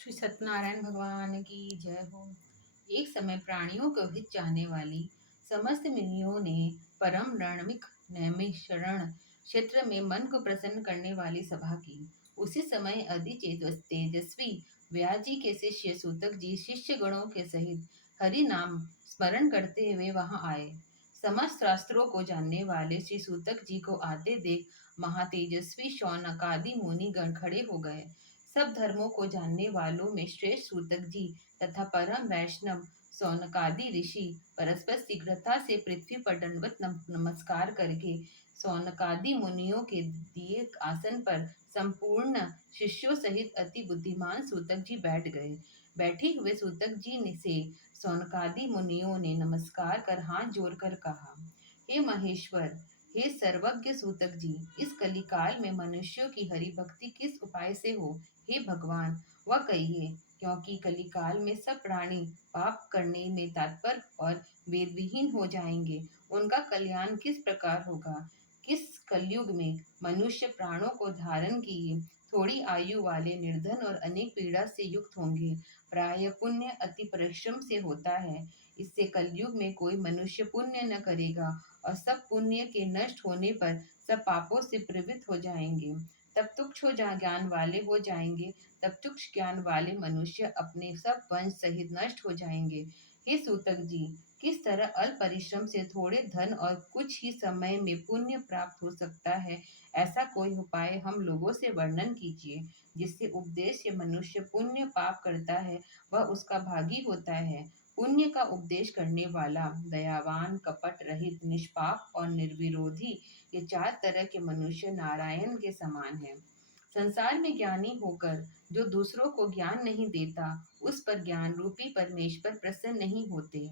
श्री सत्यनारायण भगवान की जय हो। एक समय प्राणियों को हित चाहने वाली समस्त मुनियों ने परम रणमिक नैमिषारण्य क्षेत्र में मन को प्रसन्न करने वाली सभा की। उसी समय तेजस्वी व्यास जी के शिष्य सूतक जी शिष्य गणों के सहित हरि नाम स्मरण करते हुए वहां आए। समस्त शास्त्रों को जानने वाले श्री सूतक जी को आते देख महातेजस्वी शौनकादि मुनि गण खड़े हो गए। सब धर्मों को जानने वालों में श्रेष्ठ सूतक जी तथा परम वैष्णव सौनकादि ऋषि परस्पर शीघ्रता से पृथ्वी पर दंडवत नमस्कार करके सौनकादि मुनियों के दिए आसन पर संपूर्ण शिष्यों सहित अति बुद्धिमान सूतक जी बैठ गए। बैठे हुए सूतक जी ने से सौनकादि मुनियों ने नमस्कार कर हाथ जोड़कर कहा, हे महेश्वर, हे सर्वज्ञ सूतक जी, इस कलिकाल में मनुष्यों की हरि भक्ति किस उपाय से हो, हे भगवान, वह कहिए, क्योंकि कलिकाल में सब प्राणी पाप करने में तत्पर और वेदविहीन हो जाएंगे। उनका कल्याण किस प्रकार होगा? किस कलयुग में मनुष्य प्राणों को धारण किए थोड़ी आयु वाले निर्धन और अनेक पीड़ा से युक्त होंगे। प्राय पुण्य अति परिश्रम से होता है, इससे कलयुग में कोई मनुष्य पुण्य न करेगा और सब पुण्य के नष्ट होने पर सब पापों से प्रवृत्त हो जाएंगे। तब तुक्ष हो जा ज्ञान वाले हो जाएंगे। तब तुक्ष ज्ञान वाले मनुष्य अपने सब वंश सहित नष्ट हो जाएंगे। हे सूतक जी, किस तरह अल्प परिश्रम से थोड़े धन और कुछ ही समय में पुण्य प्राप्त हो सकता है, ऐसा कोई उपाय हम लोगों से वर्णन कीजिए, जिससे उपदेश से मनुष्य पुण्य पाप करता है वह उसका भागी होता है। पुण्य का उपदेश करने वाला, दयावान, कपट रहित, निष्पाप और निर्विरोधी, ये चार तरह के मनुष्य नारायण के समान हैं। संसार में ज्ञानी होकर जो दूसरों को ज्ञान नहीं देता, उस पर ज्ञान रूपी परमेश्वर प्रसन्न नहीं होते।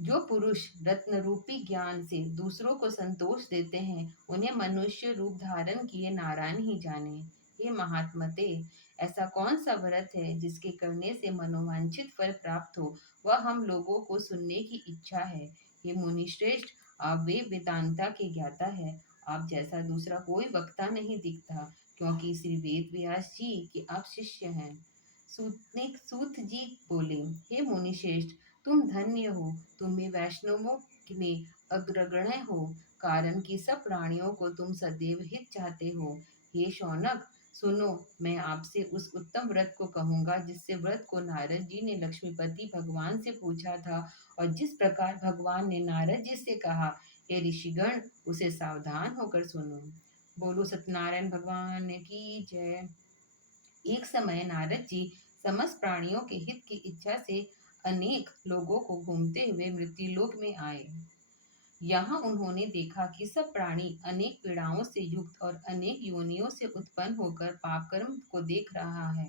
जो पुरुष रत्न रूपी ज्ञान से दूसरों को संतोष देते हैं, उन्हें मनुष्य रूप धारण किए नारायण ही जाने। हे महात्मते, ऐसा कौन सा व्रत है जिसके करने से मनोवांछित फल प्राप्त हो, वह हम लोगों को सुनने की इच्छा है। हे मुनि श्रेष्ठ, आप वेदांता के ज्ञाता है। आप जैसा दूसरा कोई वक्ता नहीं दिखता, क्योंकि श्री वेद व्यास जी के आप शिष्य हैं। सूत जी बोले, हे मुनि श्रेष्ठ, तुम धन्य हो, तुम्हें वैष्णवों में अग्रगण्य हो, कारण कि सब प्राणियों को तुम सदैव हित चाहते हो। हे शौनक, सुनो, मैं आपसे उस उत्तम व्रत को कहूंगा जिससे व्रत को नारद जी ने लक्ष्मीपति भगवान से पूछा था और जिस प्रकार भगवान ने नारद जी से कहा। हे ऋषिगण, उसे सावधान होकर सुनो। बोलो सत्यनारायण भगवान की जय। एक समय नारद जी समस्त प्राणियों के हित की इच्छा से अनेक लोगों को घूमते हुए मृत्युलोक में आए। यहाँ उन्होंने देखा कि सब प्राणी अनेक पीड़ाओं से युक्त और अनेक योनियों से उत्पन्न होकर पाप कर्म को देख रहा है।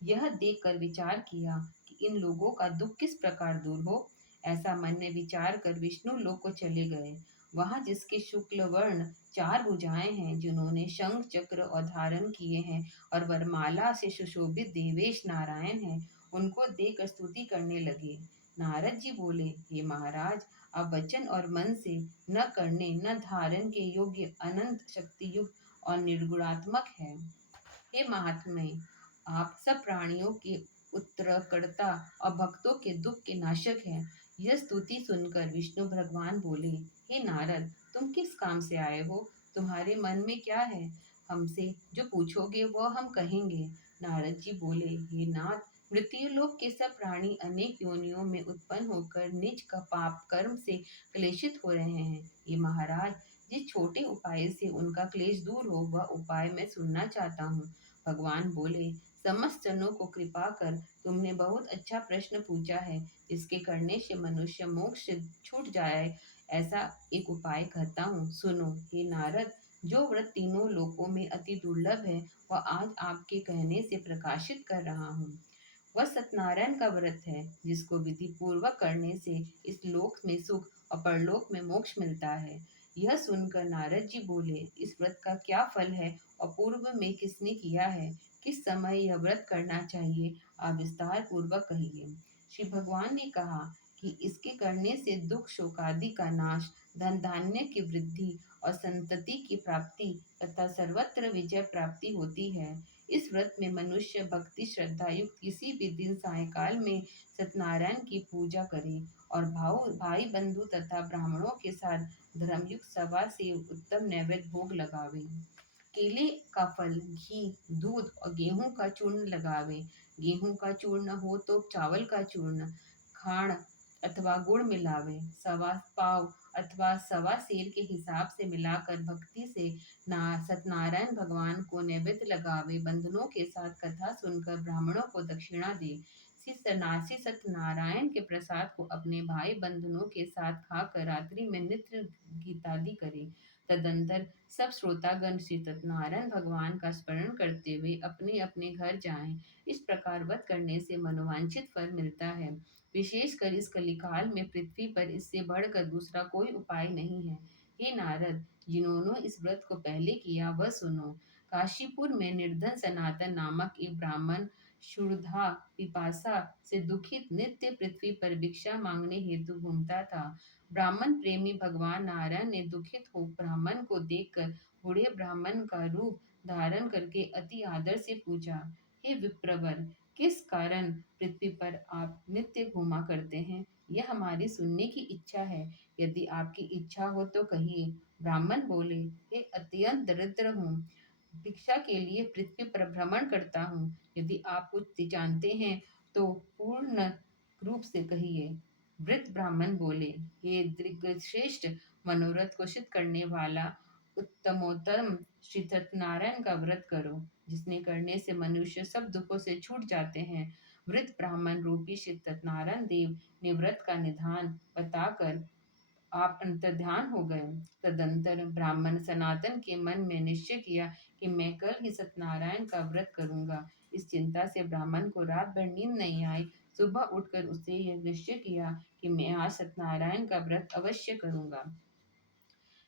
यह देखकर विचार किया कि इन लोगों का दुख किस प्रकार दूर हो। ऐसा मन में विचार कर विष्णु लोक को चले गए। वहां जिसके शुक्ल वर्ण चार भुजाएं हैं, जिन्होंने शंख चक्र और धारण किए हैं और वरमाला से सुशोभित देवेश नारायण हैं, उनको देखकर स्तुति करने लगे। नारद जी बोले, हे महाराज, आप वचन और मन से न करने न धारण के योग्य अनंत शक्ति युक्त और निर्गुणात्मक है। हे महात्मे, आप सब प्राणियों के उत्तरकर्ता और भक्तों के दुख के नाशक हैं। यह स्तुति सुनकर विष्णु भगवान बोले, हे नारद, तुम किस काम से आए हो? तुम्हारे मन में क्या है? हमसे जो पूछोगे वह हम कहेंगे। नारद जी बोले, हे नाथ, मृत्युलोक के सब प्राणी अनेक योनियों में उत्पन्न होकर निज का पाप कर्म से क्लेशित हो रहे हैं। ये महाराज, जिस छोटे उपाय से उनका क्लेश दूर हो, वह उपाय मैं सुनना चाहता हूँ। भगवान बोले, समस्त जनों को कृपा कर तुमने बहुत अच्छा प्रश्न पूछा है। इसके करने से मनुष्य मोक्ष से छूट जाए, ऐसा एक उपाय कहता हूँ, सुनो। हे नारद, जो व्रत तीनों लोकों में अति दुर्लभ है, वह आज आपके कहने से प्रकाशित कर रहा हूँ। वह सत्यनारायण का व्रत है, जिसको विधि पूर्वक करने से इस लोक में सुख और परलोक में मोक्ष मिलता है। यह सुनकर नारद जी बोले, इस व्रत का क्या फल है और पूर्व में किसने किया है? किस समय यह व्रत करना चाहिए? आप विस्तार पूर्वक कहिए। श्री भगवान ने कहा कि इसके करने से दुख शोकादि का नाश, धन धान्य की वृद्धि और संतति की प्राप्ति तथा सर्वत्र विजय प्राप्ति होती है। इस व्रत में मनुष्य भक्ति श्रद्धा युक्त किसी भी दिन सायंकाल में सत्यनारायण की पूजा करे और भाई बंधु तथा ब्राह्मणों के साथ धर्मयुक्त सभा से उत्तम नैवेद्य भोग लगावे। केले का फल, घी, दूध और गेहूं का चूर्ण लगावे। गेहूं का चूर्ण हो तो चावल का चूर्ण, खांड अथवा गुड़ मिलावे। सवा पाव अथवा सवा सेर के हिसाब से मिलाकर भक्ति से सत्यनारायण भगवान को नैवेद्य लगावे। बंधनों के साथ कथा सुनकर ब्राह्मणों को दक्षिणा दे। श्री सन्यासी सत्यनारायण के प्रसाद को अपने भाई बंधुओं के साथ खाकर रात्रि में नित्य गीतादि करे। तदंतर सब श्रोतागण श्री सत्यनारायण भगवान का स्मरण करते हुए अपने अपने घर जाएं। इस प्रकार व्रत करने से मनोवांछित फल मिलता है। विशेषकर इस कलिकाल में पृथ्वी पर इससे बढ़कर दूसरा कोई उपाय नहीं है। हे नारद, जिन्होंने इस व्रत को पहले किया वह सुनो। काशीपुर में निर्धन सनातन नामक एक ब्राह्मण क्षुधा पिपासा से दुखित नित्य पृथ्वी पर भिक्षा मांगने हेतु घूमता था। ब्राह्मण प्रेमी भगवान नारायण ने दुखित हो ब्राह्मण को देखकर बूढ़े ब्राह्मण का रूप धारण करके अति आदर से पूछा, हे विप्रवर, किस कारण पृथ्वी पर आप नित्य घूमा करते हैं? यह हमारी सुनने की इच्छा है। यदि आपकी इच्छा हो तो कहिए। ब्राह्मण बोले, हे अत्यंत दरिद्र हूँ, भिक्षा के लिए पृथ्वी पर भ्रमण करता हूँ। यदि आप कुछ जानते हैं तो पूर्ण रूप से कहिए। वृद्ध ब्राह्मण बोले, हे दृगश्रेष्ठ, मनोरथ को सिद्ध करने वाला उत्तमोत्तम श्री सत्यनारायण का व्रत करो, जिसने करने से मनुष्य सब दुखों से छूट जाते हैं। वृद्ध ब्राह्मण रूपी श्री सत्यनारायण देव ने व्रत का निधान बताकर आप अंतर्ध्यान हो गए। तदंतर ब्राह्मण सनातन के मन में निश्चय किया कि मैं कल ही सत्यनारायण का व्रत करूंगा। इस चिंता से ब्राह्मण को रात भर नींद नहीं आई। सुबह उठकर उसने यह निश्चय किया कि मैं आज सत्यनारायण का व्रत अवश्य करूंगा।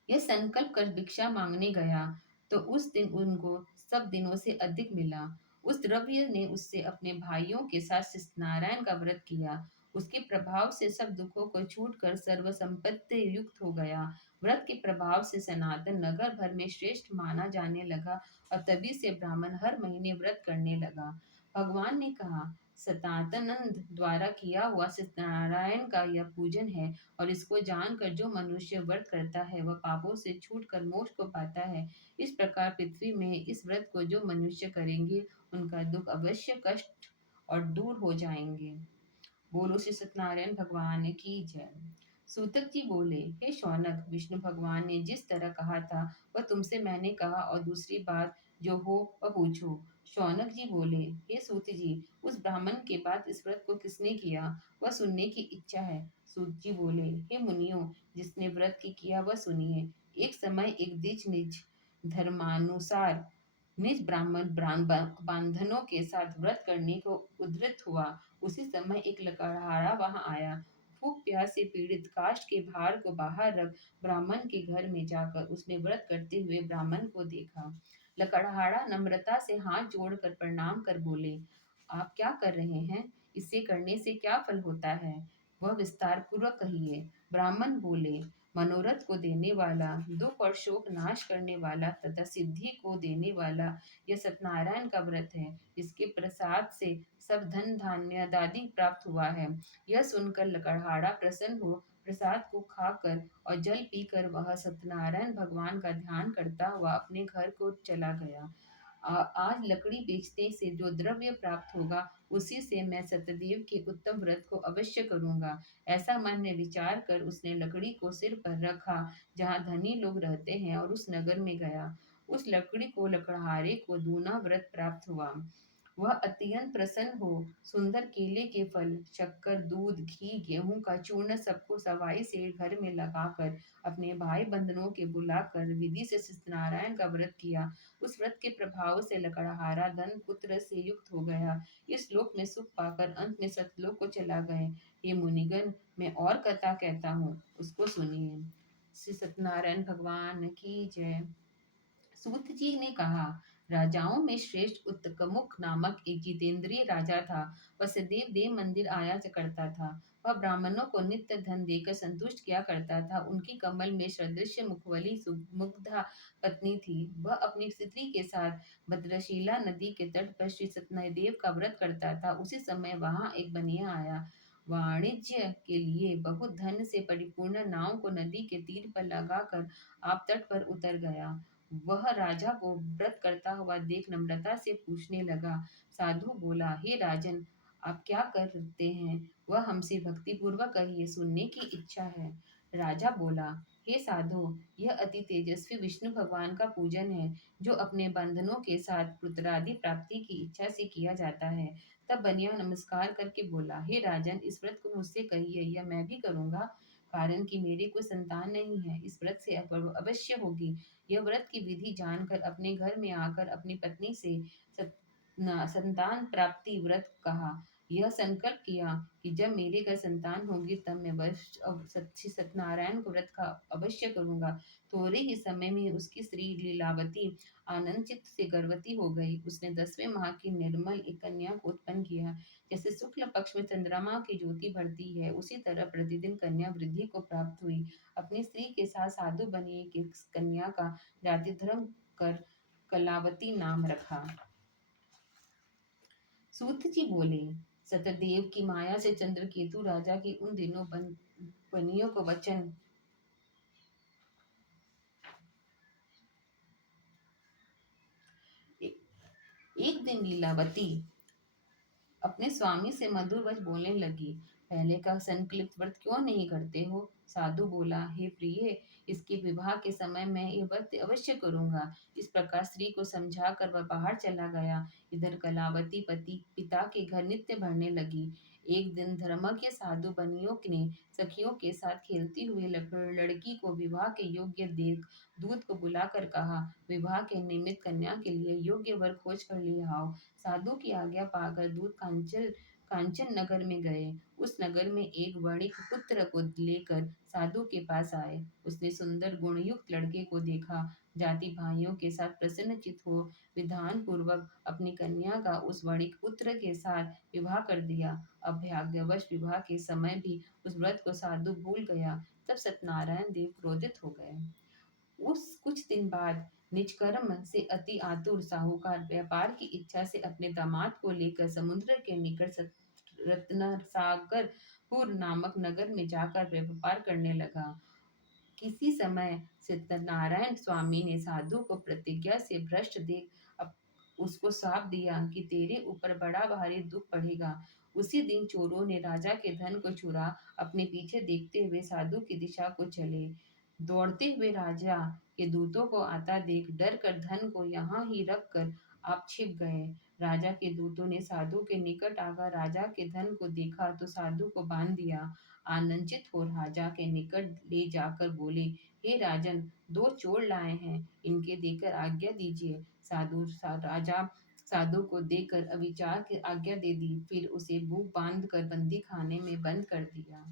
यह संकल्प कर भिक्षा मांगने गया तो उस दिन उनको सब दिनों से अधिक मिला। उस द्रव्य ने उससे अपने भाइयों के साथ सत्यनारायण का व्रत किया। उसके प्रभाव से सब दुखों को छूटकर सर्व संपत्ति युक्त हो गया। व्रत के प्रभाव से सनातन नगर भर में श्रेष्ठ माना जाने लगा और तभी से ब्राह्मण हर महीने व्रत करने लगा। भगवान ने कहा, सनातनंद द्वारा किया हुआ सत्यनारायण का यह पूजन है और इसको जानकर जो मनुष्य व्रत करता है वह पापों से छूटकर मोक्ष को पाता है। इस प्रकार पृथ्वी में इस व्रत को जो मनुष्य करेंगे उनका दुख अवश्य कष्ट और दूर हो जाएंगे। बोलो श्री सत्यनारायण भगवान की जय। सूतक जी बोले, हे शौनक, विष्णु भगवान ने जिस तरह कहा था वह तुमसे मैंने कहा और दूसरी बात जो हो वह पूछो। शौनक जी बोले, हे सूत जी, उस ब्राह्मण के बाद इस व्रत को किसने किया वह सुनने की इच्छा है। सूत जी बोले, हे मुनियों, जिसने व्रत की किया वह सुनिए। एक समय एक द्विज निज धर्मानुसार निज ब्राह्मण बांधनों के साथ व्रत करने को उद्धृत हुआ। उसी समय एक लकड़हारा वहां आया। भूख प्यास से पीड़ित काष्ठ के भार को बाहर रख ब्राह्मण के घर में जाकर उसने व्रत करते हुए ब्राह्मण को देखा। लकड़हारा नम्रता से हाथ जोड़कर प्रणाम कर बोले, आप क्या कर रहे हैं? इसे करने से क्या फल होता है? वह विस्तार पूर्वक कहिए। ब्राह्मण बोले, मनोरथ को देने वाला, दुख और शोक नाश करने वाला तथा सिद्धि को देने वाला यह सत्यनारायण का व्रत है। इसके प्रसाद से सब धन धान्य आदि प्राप्त हुआ है। यह सुनकर लकड़हारा प्रसन्न हो प्रसाद को खाकर और जल पीकर वह सत्यनारायण भगवान का ध्यान करता हुआ अपने घर को चला गया। आज लकड़ी बेचने से जो द्रव्य प्राप्त होगा उसी से मैं सत्यदेव के उत्तम व्रत को अवश्य करूंगा। ऐसा मन में विचार कर उसने लकड़ी को सिर पर रखा जहाँ धनी लोग रहते हैं और उस नगर में गया। उस लकड़ी को लकड़हारे को दूना व्रत प्राप्त हुआ। वह अत्यंत प्रसन्न हो सुंदर केले के फल, शक्कर, दूध, घी, गेहूं का चूर्ण सबको सवाई से घर में लगाकर अपने भाई बंधनों के बुलाकर विधि से सत्यनारायण का व्रत किया। उस व्रत के प्रभाव से लकड़हारा धन पुत्र से युक्त हो गया। इस लोक में सुख पाकर अंत में सतलोक को चला गए। ये मुनिगण, मैं और कथा कहता हूँ, उसको सुनिए। श्री सत्यनारायण भगवान की जय। सूत जी ने कहा, राजाओं में श्रेष्ठ उत्तकमुख नामक एक जितेंद्रिय राजा था। वह सदैव देव मंदिर आया करता था। वह ब्राह्मणों को नित्य धन देकर संतुष्ट किया करता था। उनकी कमल में सदृश्य मुखवली मुग्धा पत्नी थी। वह अपनी स्त्री के साथ भद्रशिला नदी के तट पर श्री सत्यनादेव का व्रत करता था। उसी समय वहां एक बनिया आया। वाणिज्य के लिए बहुत धन से परिपूर्ण नाव को नदी के तीर पर लगाकर आप तट पर उतर गया। वह राजा को व्रत करता हुआ देख नम्रता से पूछने लगा। साधु बोला, हे राजन, आप क्या करते हैं? वह हमसे भक्ति पूर्वक कहिए, सुनने की इच्छा है। राजा बोला, हे साधु, यह अति तेजस्वी विष्णु भगवान का पूजन है, जो अपने बंधनों के साथ पुत्रादि प्राप्ति की इच्छा से किया जाता है। तब बनिया नमस्कार करके बोला, हे राजन, इस व्रत को मुझसे कहिए, यह मैं भी करूंगा, कारण कि मेरी कोई संतान नहीं है। इस व्रत से अवश्य होगी। यह व्रत की विधि जानकर अपने घर में आकर अपनी पत्नी से संतान प्राप्ति व्रत कहा। यह संकल्प किया कि जब मेरे घर संतान होगी तब मैं श्री सत्यनारायण को व्रत का अवश्य करूंगा। थोड़े ही समय में उसकी स्त्री लीलावती आनंदचित से गर्भवती हो गई। उसने 10वें माह की निर्मल एक कन्या को उत्पन्न किया। जैसे शुक्ल पक्ष में चंद्रमा की ज्योति बढ़ती है, उसी तरह प्रतिदिन कन्या वृद्धि को प्राप्त हुई। अपनी स्त्री के साथ साधु बनी एक कन्या का जाति धर्म कर कलावती नाम रखा। सूत जी बोले, सतदेव की माया से चंद्रकेतु राजा की उन दिनों बनियों को वचन एक दिन लीलावती अपने स्वामी से मधुर वच बोलने लगी। पहले का संकल्पित व्रत क्यों नहीं करते हो? साधु बोला, हे प्रिय, इसके विवाह के समय मैं ये व्रत अवश्य करूंगा। इस प्रकार स्त्री को समझाकर वह बाहर चला गया। इधर कलावती पति पिता के घर नित्य भरने लगी। एक दिन धर्मज्ञ साधु बनियों ने सखियों के साथ खेलती हुई लड़की को विवाह के योग्य देख दूत को बुलाकर कहा, विवाह के निमित्त कन्या के लिए योग्य वर खोज कर ले आओ। साधु की आज्ञा पाकर दूत कांचन नगर में गए। उस नगर में एक वणिक पुत्र को लेकर साधु के पास आए। उसने सुंदर गुणयुक्त लड़के को देखा। जाति भाइयों के साथ प्रसन्नचित हो विधान पूर्वक अपनी कन्या का उस वणिक पुत्र के साथ विवाह कर दिया। अभाग्यवश विवाह के समय भी उस व्रत को साधु भूल गया। तब सत्यनारायण देव क्रोधित हो गए। उस कुछ दिन बाद निजकर्म से अति आतुर साहूकार व्यापार की इच्छा से अपने दामाद को लेकर समुद्र के निकट रत्नसागरपुर नामक नगर में जाकर व्यापार करने लगा। किसी समय सत्यनारायण स्वामी ने साधु को प्रतिज्ञा से भ्रष्ट देख उसको साप दिया कि तेरे ऊपर बड़ा भारी दुख पड़ेगा। उसी दिन चोरों ने राजा के धन को चुरा अपने पीछे देखते हुए साधु की दिशा को चले। दौड़ते हुए राजा के दूतों को आता देख डर कर धन को यहाँ ही रख कर आप छिप गए। राजा के दूतों ने साधु के निकट आकर राजा के धन को देखा तो साधु को बांध दिया। आनंदित हो राजा के निकट ले जाकर बोले, हे राजन, दो चोर लाए हैं, इनके देकर आज्ञा दीजिए। राजा साधु को देकर अविचार की आज्ञा दे दी। फिर उसे भूख बांध कर बंदी खाने में बंद कर दिया।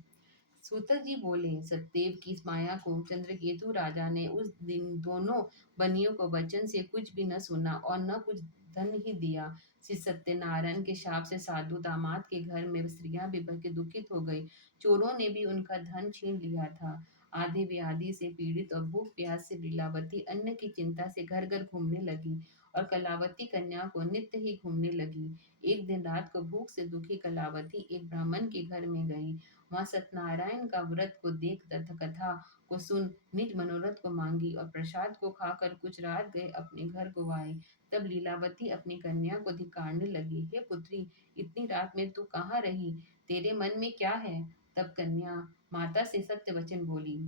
सूतर जी बोले, सतदेव की इस माया को चंद्रकेतु राजा ने उस दिन दोनों बनियों को वचन से कुछ भी न सुना और न कुछ धन ही दिया। श्री सत्यनारायण के शाप से साधु दामाद के घर में स्त्रियां भी बल्कि दुखित हो गई। चोरों ने भी उनका धन छीन लिया था। आधे व्याधि से पीड़ित और भूख प्यास से लीलावती अन्न की चिंता से घर घर घूमने लगी और कलावती कन्या को नित्य ही घूमने लगी। एक दिन रात को भूख से दुखी कलावती एक ब्राह्मण के घर में गई। वहां सत्यनारायण का व्रत को देख तथा कथा को सुन निज मनोरथ को मांगी और प्रसाद को खाकर कुछ रात गए अपने घर को आई। तब लीलावती अपनी कन्या को धिकारने लगी, हे पुत्री, इतनी रात में तू कहाँ रही? तेरे मन में क्या है? तब कन्या माता से सत्य वचन बोली,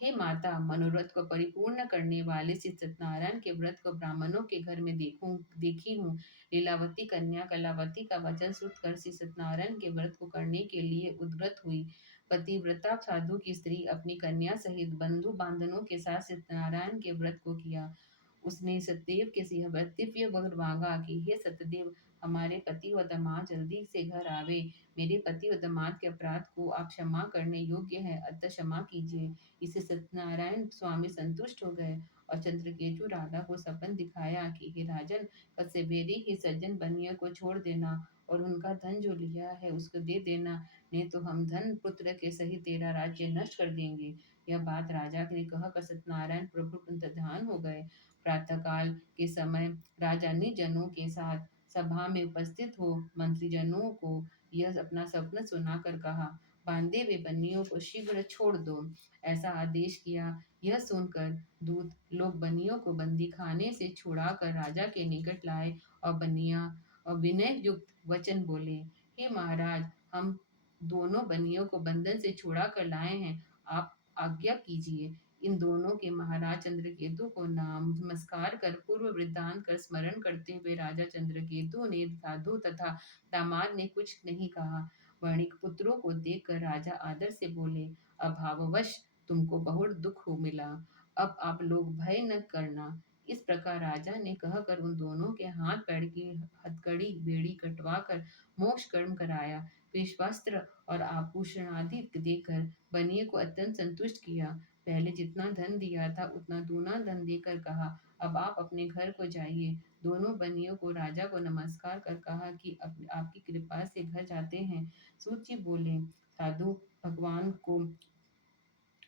हे माता, मनोरथ को परिपूर्ण करने वाले श्री सत्यनारायण के व्रत को ब्राह्मणों के घर में देखी हूँ। लीलावती कन्या कलावती का वचन सुनकर श्री सत्यनारायण के व्रत को करने के लिए उद्यत हुई। पतिव्रता साधु की स्त्री अपनी कन्या सहित बंधु बांधनों के साथ सत्यनारायण के व्रत को किया। उसने सत्यदेव के सिंह दिव्य वर मांगा कि हे सत्यदेव, हमारे पति व दामाद जल्दी से घर आवे। मेरे पति व दामाद के अपराध को आप क्षमा करने योग्य है, अतः क्षमा कीजिए। इससे सत्यनारायण स्वामी संतुष्ट हो गए और चंद्रकेतु राजा को सपन दिखाया कि हे राजन, कल सवेरे ही सज्जन बनियों को छोड़ देना और उनका धन जो लिया है उसको दे देना, नहीं तो हम धन पुत्र के सहित तेरा राज्य नष्ट कर देंगे। यह बात राजा ने कहकर सत्यनारायण प्रभु अंतर्धान हो गए। प्रातःकाल के समय राजा निज जनों के साथ सभा में उपस्थित हो मंत्रीजनों को यह अपना स्वप्न सुनाकर कहा, बांधे हुए बन्नियों को शीघ्र छोड़ दो, ऐसा आदेश किया। यह सुनकर दूत लोग बन्नियों को बंदी खाने से छुड़ाकर राजा के निकट लाए और बन्नियां और विनय युक्त वचन बोले, हे महाराज, हम दोनों बन्नियों को बंधन से छुड़ा कर लाए हैं, आप आज्ञा कीजिए। इन दोनों के महाराज चंद्रकेतु को नाम नमस्कार कर पूर्व वृत्तांत कर स्मरण करते हुए राजा चंद्रकेतु ने साधु तथा दामाद ने कुछ नहीं कहा। वणिक पुत्रों को देखकर राजा आदर से बोले, अभाववश तुमको बहुत दुख हो मिला, अब आप लोग भय न करना। इस प्रकार राजा ने कहकर उन दोनों के हाथ पैर की हथकड़ी बेड़ी कटवा कर मोक्ष कर्म कराया। फिर वस्त्र और आभूषण आदि देकर बनिए को अत्यंत संतुष्ट किया। पहले जितना धन दिया था उतना दूना धन देकर कहा, अब आप अपने घर को जाइए। दोनों बनियों को राजा को नमस्कार कर कहा कि आपकी कृपा से घर जाते हैं। सूत बोले, साधु भगवान को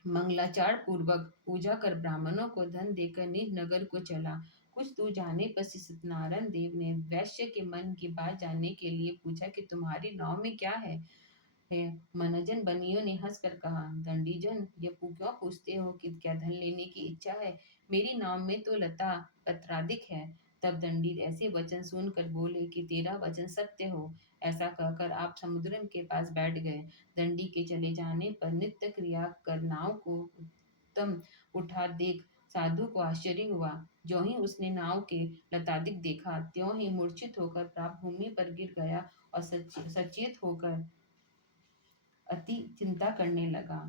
मंगलाचार पूर्वक पूजा कर ब्राह्मणों को धन देकर निज नगर को चला। कुछ दूर जाने पर श्री सत्यनारायण देव ने वैश्य के मन की बात जानने के लिए पूछा कि तुम्हारी नाव में क्या है। मनजन बनियों ने हंसकर कहा, दंडीजन, ये क्यों पूछते हो कि क्या धन लेने की इच्छा है? मेरी नाव में तो लता पत्रादिक है। तब दंडी ऐसे वचन सुनकर बोले कि तेरा वचन सत्य हो। ऐसा कहकर आप समुद्र के पास बैठ गए। दंडी के चले जाने पर नित्य क्रिया कर नाव को उत्तम उठा देख साधु को आश्चर्य हुआ। जो ही उसने नाव के लतादिक देखा, त्यों ही मूर्छित होकर प्राप्त भूमि पर गिर गया और सचेत होकर अति चिंता करने लगा।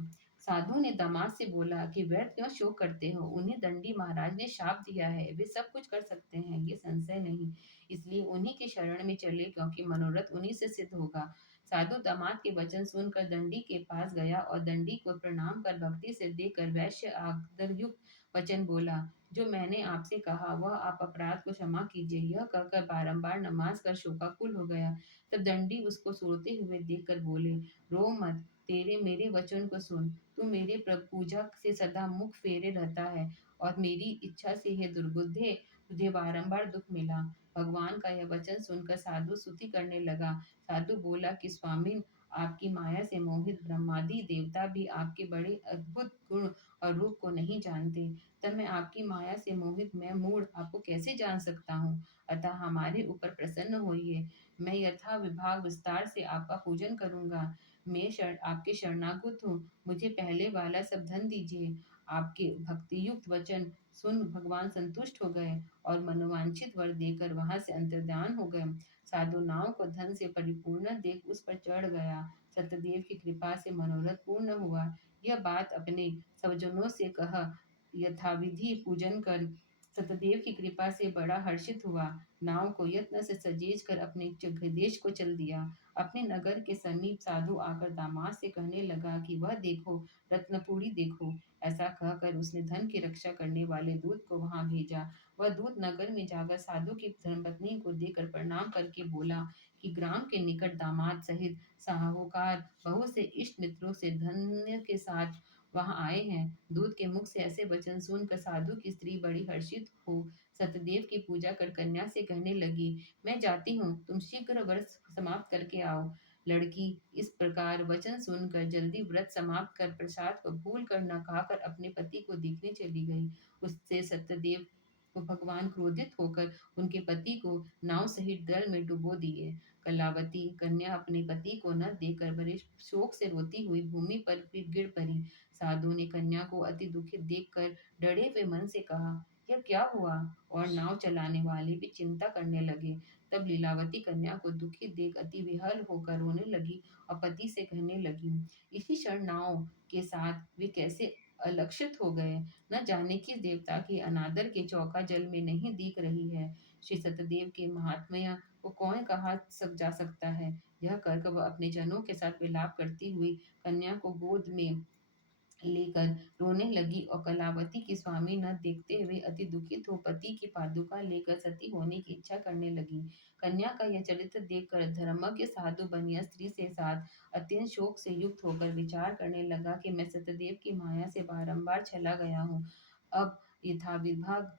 साधु ने दामाद से बोला कि व्यर्थ क्यों शोक करते हो, उन्हें दंडी महाराज ने शाप दिया है, वे सब कुछ कर सकते हैं, ये संशय नहीं। इसलिए उन्हीं के शरण में चले, क्योंकि मनोरथ उन्हीं से सिद्ध होगा। साधु दामाद के वचन सुनकर दंडी के पास गया और दंडी को प्रणाम कर भक्ति से देकर वैश्य आदर युक्त वचन बोला, जो मैंने आपसे कहा वह आप अपराध को क्षमा कीजिए। यह कहकर बारंबार नमाज कर शोकाकुल हो गया। तब दंडी उसको सोते हुए देखकर बोले, रो मत, तेरे मेरे वचन को सुन। तू मेरे प्रभु पूजा से सदा मुख फेरे रहता है और मेरी इच्छा से यह दुर्बुद्धे तुझे बारंबार दुख मिला। भगवान का यह वचन सुनकर साधु स्तुति करने लगा। साधु बोला कि स्वामी, आपकी माया से मोहित ब्रह्मादि देवता भी आपके बड़े अद्भुत गुण और रूप को नहीं जानते। तब मैं आपकी माया से मोहित, मैं मूढ़, आपको कैसे जान सकता हूँ? अतः हमारे ऊपर प्रसन्न होइए। मैं यथा विभाग विस्तार से आपका पूजन करूंगा। मैं आपके शरणागत हूँ, मुझे पहले वाला सब धन दीजिए। आपके भक्ति युक्त वचन सुन भगवान संतुष्ट हो गए और मनोवांछित वर देकर वहां से अंतर्ध्यान हो गए। साधु नाव को धन से परिपूर्ण देख उस पर चढ़ गया। सत्यदेव की कृपा से मनोरथ पूर्ण हुआ। यह बात अपने स्वजनों से कह यथाविधि पूजन कर सतदेव की कृपा से बड़ा हर्षित हुआ। नाव को यत्न से सजेज कर अपने देश को चल दिया। अपने नगर के समीप साधु आकर दामाद से कहने लगा कि वह देखो, रत्नपुरी देखो। ऐसा कहकर उसने धन की रक्षा करने वाले दूत को वहां भेजा। वह दूत नगर में जाकर साधु की धर्मपत्नी को देकर प्रणाम करके बोला कि ग्राम के निकट दामाद सहित साहूकार बहुत से इष्ट मित्रों से धन्य के साथ वहां आए हैं। दूत के मुख से ऐसे वचन सुनकर साधु की स्त्री बड़ी हर्षित हो सत्यदेव की पूजा कर कन्या से कहने लगी, मैं जाती हूँ, तुम शीघ्र व्रत समाप्त करके आओ। लड़की इस प्रकार वचन सुनकर जल्दी व्रत समाप्त कर प्रसाद को भूल कर न खाकर अपने पति को देखने चली गई। उससे सत्यदेव को भगवान क्रोधित होकर उनके पति को नाव सहित जल में डुबो दिए। कलावती कन्या अपने पति को न देखकर बड़े शोक से रोती हुई भूमि पर फिर गिर पड़ी। साधु ने कन्या को अति दुखित देखकर डरे हुए मन से कहा, यह क्या हुआ? और नाव चलाने वाले भी चिंता करने लगे। तब लीलावती कन्या को दुखी देख अति विहल होकर रोने लगी और पति से कहने लगी, इसी क्षण नाव के साथ वे कैसे अलक्षित हो गए, न जाने किस देवता के अनादर के चौका जल में नहीं दिख रही है। श्री सतदेव के महात्म्य को कौन कहा सक जा सकता है। यह कहकर वह अपने जनों के साथ विलाप करती हुई कन्या को गोद में लेकर रोने लगी और कलावती की स्वामी न देखते हुए अति दुखित हो पति की पादुका लेकर सती होने की इच्छा करने लगी। कन्या का यह चरित्र देखकर धर्मज्ञ साधु बनिया स्त्री के साथ अत्यंत शोक से युक्त होकर विचार करने लगा कि मैं सत्यदेव की माया से बारंबार चला गया हूँ। अब यथाविभाग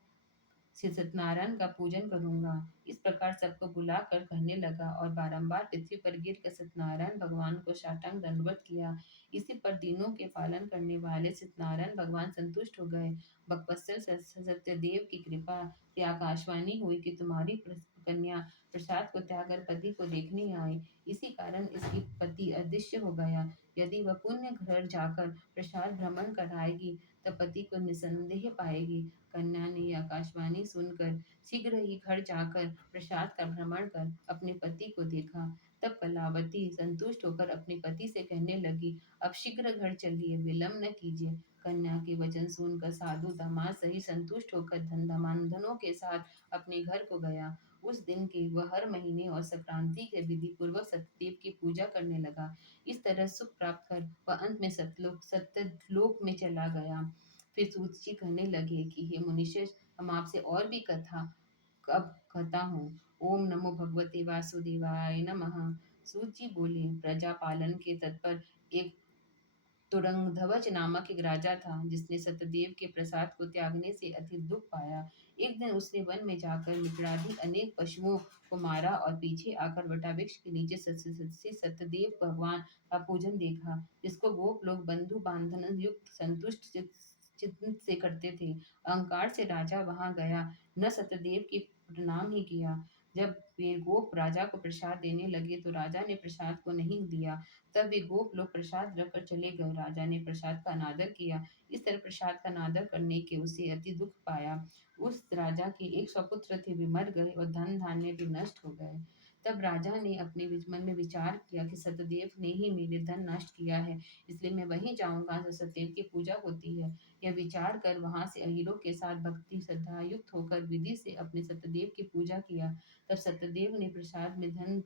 से सत्यनारायण का पूजन करूंगा। इस प्रकार सबको बुलाकर कहने लगा और बारंबार पृथ्वी पर गिर कर सत्यनारायण भगवान को साष्टांग दंडवत किया। इसी पर दिनों के पालन करने वाले सत्यनारायण भगवान संतुष्ट हो गए। बकवत्सल सत्यदेव की कृपा से आकाशवाणी हुई कि तुम्हारी कन्या प्रसाद को त्याग कर पति को देखने आई। इसी कारण इसकी पति अदृश्य हो गया। यदि वह पुण्य घर जाकर प्रसाद भ्रमण कराएगी तब पति को निसंदेह पाएगी। कन्या ने यह आकाशवाणी सुनकर शीघ्र ही घर जाकर प्रसाद का भ्रमण कर अपने पति को देखा। तब कलावती संतुष्ट होकर अपने पति से कहने लगी, अब शीघ्र घर चलिए, विलंब न कीजिए। कन्या के वचन सुनकर साधु दामाद सही संतुष्ट होकर धनों के साथ अपने घर को गया। उस दिन के वह हर महीने और संक्रांति के विधि पूर्वक सत्यदेव की पूजा करने लगा। इस तरह सुख प्राप्त कर वह अंत में सत्यलोक में चला गया। फिर सूत जी कहने लगे कि हे मुनिश्रेष्ठ, हम आपसे और भी कथा अब कहता हूँ। ओम नमो भगवते वासुदेवाय नमः। सूत जी बोले, प्रजा पालन के तत्पर एक तुरंगध्वज नामक एक राजा था जिसने सत्यदेव के प्रसाद को त्यागने से अधिक दुख पाया। एक दिन उसने वन में जाकर निकड़ाधि अनेक पशुओं को मारा और पीछे आकर वटावृक्ष के नीचे सत्यदेव भगवान का पूजन देखा, जिसको गोप लोग बंधु बांधन युक्त संतुष्ट चित्त से करते थे। अहंकार से राजा वहां गया, न सत्यदेव की प्रणाम ही किया। जब वे गोप राजा को प्रसाद देने लगे तो राजा ने प्रसाद को नहीं दिया। तब वे गोप लोग प्रसाद रखकर चले गए। राजा ने प्रसाद का अनादर किया। इस तरह प्रसाद का अनादर करने के उसे अति दुख पाया। उस राजा के 100 पुत्र थे, वे मर गए और धन धान्य भी नष्ट हो गए। तब राजा ने अपने मन में विचार किया कि सत्यदेव ने ही मेरे धन नष्ट किया है, इसलिए मैं वहीं जाऊंगा जहाँ सत्यदेव की पूजा होती है। यह विचार कर वहां से अहीरों के साथ भक्ति श्रद्धा युक्त होकर विधि से अपने सत्यदेव की पूजा किया। तब सत्यदेव ने प्रसाद में धन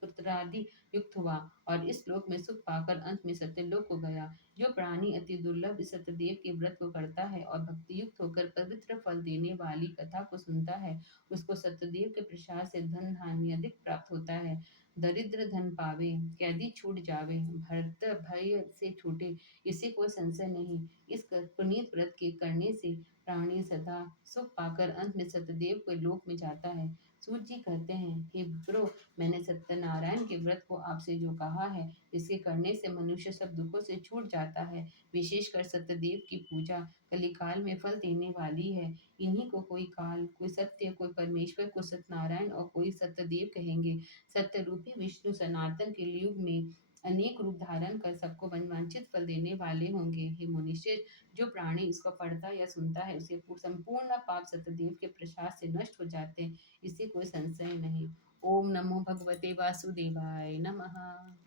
पुत्रादि युक्त हुआ और इस लोक में सुख पाकर अंत में सत्यलोक को गया। जो प्राणी अति दुर्लभ इस सत्यदेव के व्रत को करता है और भक्ति युक्त होकर पवित्र फल देने वाली कथा को सुनता है, उसको सत्यदेव के प्रसाद से धन धान्य अधिक प्राप्त होता है। दरिद्र धन पावे, कैदी छूट जावे, भरत भय से छूटे, इसे कोई संशय नहीं। इस पुनीत व्रत के करने से प्राणी सदा सुख पाकर अंत में सत्यदेव के लोक में जाता है। सूत जी कहते हैं, हे विप्रो, मैंने सत्यनारायण के व्रत को आपसे जो कहा है, इसके करने से मनुष्य सब दुखों से छूट जाता है। विशेषकर सत्यदेव की पूजा कलिकाल में फल देने वाली है। इन्हीं को कोई काल, कोई सत्य, कोई परमेश्वर, कोई सत्यनारायण और कोई सत्यदेव कहेंगे। सत्य रूपी विष्णु सनातन के युग में अनेक रूप धारण कर सबको मनवांछित फल देने वाले होंगे। हे मुनिश्रेष्ठ, जो प्राणी इसको पढ़ता या सुनता है उसे संपूर्ण पाप सत्यदेव के प्रसाद से नष्ट हो जाते हैं, इससे कोई संशय नहीं। ओम नमो भगवते वासुदेवाय नमः।